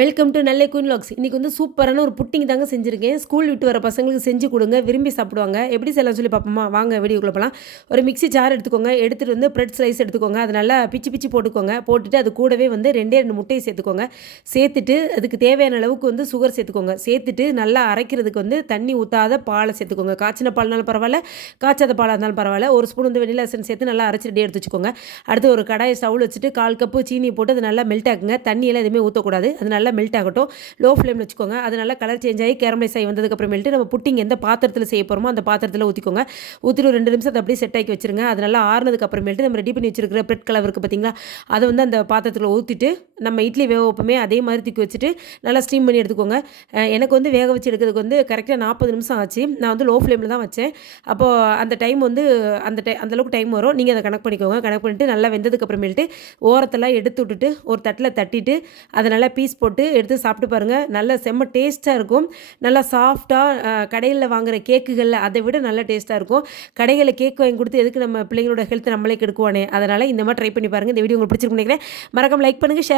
Welcome to நல்ல queen லாக்ஸ் இன்றைக்கி வந்து சூப்பரான ஒரு புட்டிங் தாங்க செஞ்சுருக்கேன். ஸ்கூல் விட்டு வர பசங்களுக்கு செஞ்சு கொடுங்க விரும்பி சாப்பிடுவாங்க. எப்படி செய்யலாம் சொல்லி பார்ப்போமா? வாங்க வீடியோக்குள்ள போகலாம் ஒரு மிக்ஸி ஜார் எடுத்துக்கோங்க. எடுத்துகிட்டு வந்து ப்ரெட் ஸ்லைஸ் எடுத்துக்கோங்க. அது நல்லா பிச்சு பிச்சு போட்டுக்கோங்க. போட்டுட்டு அது கூடவே வந்து ரெண்டே ரெண்டு முட்டையை சேர்த்துக்கோங்க. சேர்த்துட்டு அதுக்கு தேவையான அளவுக்கு வந்து சுகர் சேர்த்துக்கோங்க. சேர்த்துட்டு நல்லா அரைக்கிறதுக்கு வந்து தண்ணி ஊற்றாத பாலை சேர்த்துக்கோங்க. காய்ச்சின பால்னாலும் பரவாயில்ல காய்ச்சாத பாலாக இருந்தாலும் பரவாயில்ல. ஒரு ஸ்பூன் வந்து வெண்ணிலா எசன் சேர்த்து நல்லா அரைச்சி ரெடி எடுத்து வச்சுக்கோங்க அடுத்து ஒரு கடாயை ஸ்டவ்வில் வச்சுட்டு கால் கப்பு சீனி போட்டு அது நல்லா மெல்ட் ஆக்குங்க. தண்ணியெல்லாம் எதுவுமே ஊற்றக்கூடாது அது நல்லா மெல்ட் ஆகட்டும். லோ ஃப்ளேமில் வச்சுக்கோங்க. அது நல்லா கலர் சேஞ்ச் ஆகி கேரமலைஸ் ஆகி வந்ததுக்கப்புறமேட்டு நம்ம புட்டிங் எந்த பாத்திரத்தில் செய்ய போகிறோமோ அந்த பாத்திரத்தில் ஊற்றிக்கோங்க ஊற்றிட்டு ரெண்டு நிமிஷம் அதை அப்படியே செட் ஆக்கி வச்சுருங்க. அது நல்லா ஆறுனதுக்கு அப்புறமேட்டு நம்ம ரெடி பண்ணி வச்சிருக்கிற பிரெட் கலர் இருக்குது பார்த்தீங்களா அதை வந்து அந்த பாத்திரத்தில் ஊற்றிட்டு நம்ம இட்லி வேக வைப்போமே அதே மாதிரி தூக்கி வச்சுட்டு நல்லா ஸ்டீம் பண்ணி எடுத்துக்கோங்க. எனக்கு வந்து வேக வச்சு எடுக்கிறதுக்கு வந்து கரெக்டாக நாற்பது நிமிஷம் ஆச்சு. நான் வந்து லோ ஃப்ளேமில் தான் வச்சேன். அப்போது அந்த டைம் வந்து அந்த டை அந்தளவுக்கு டைம் வரும். நீங்கள் அதை கணக்கு பண்ணிக்கோங்க. கணக்கு பண்ணிவிட்டு நல்லா வெந்ததுக்கு அப்புறமேட்டு ஓரத்தெல்லாம் எடுத்து விட்டுட்டு ஒரு தட்டில் தட்டிட்டு அதை நல்லா பீஸ் போட்டு எடுத்து சாப்பிட்டு பாருங்கள் நல்ல செம்ம டேஸ்ட்டாக இருக்கும். நல்லா சாஃப்டாக கடையில் வாங்குகிற கேக்குகளில் அதை விட நல்ல டேஸ்ட்டாக இருக்கும். கடைகளில் கேக் வாங்கி கொடுத்து எதுக்கு நம்ம பிள்ளைங்களோட ஹெல்த் நம்மளே கெடுக்குவானே. அதனால் இந்த மாதிரி ட்ரை பண்ணி பாருங்கள் இந்த வீடியோ உங்களுக்கு பிடிச்சிருக்கு நினைக்கிறேன். மறக்காம லைக் பண்ணுங்கள்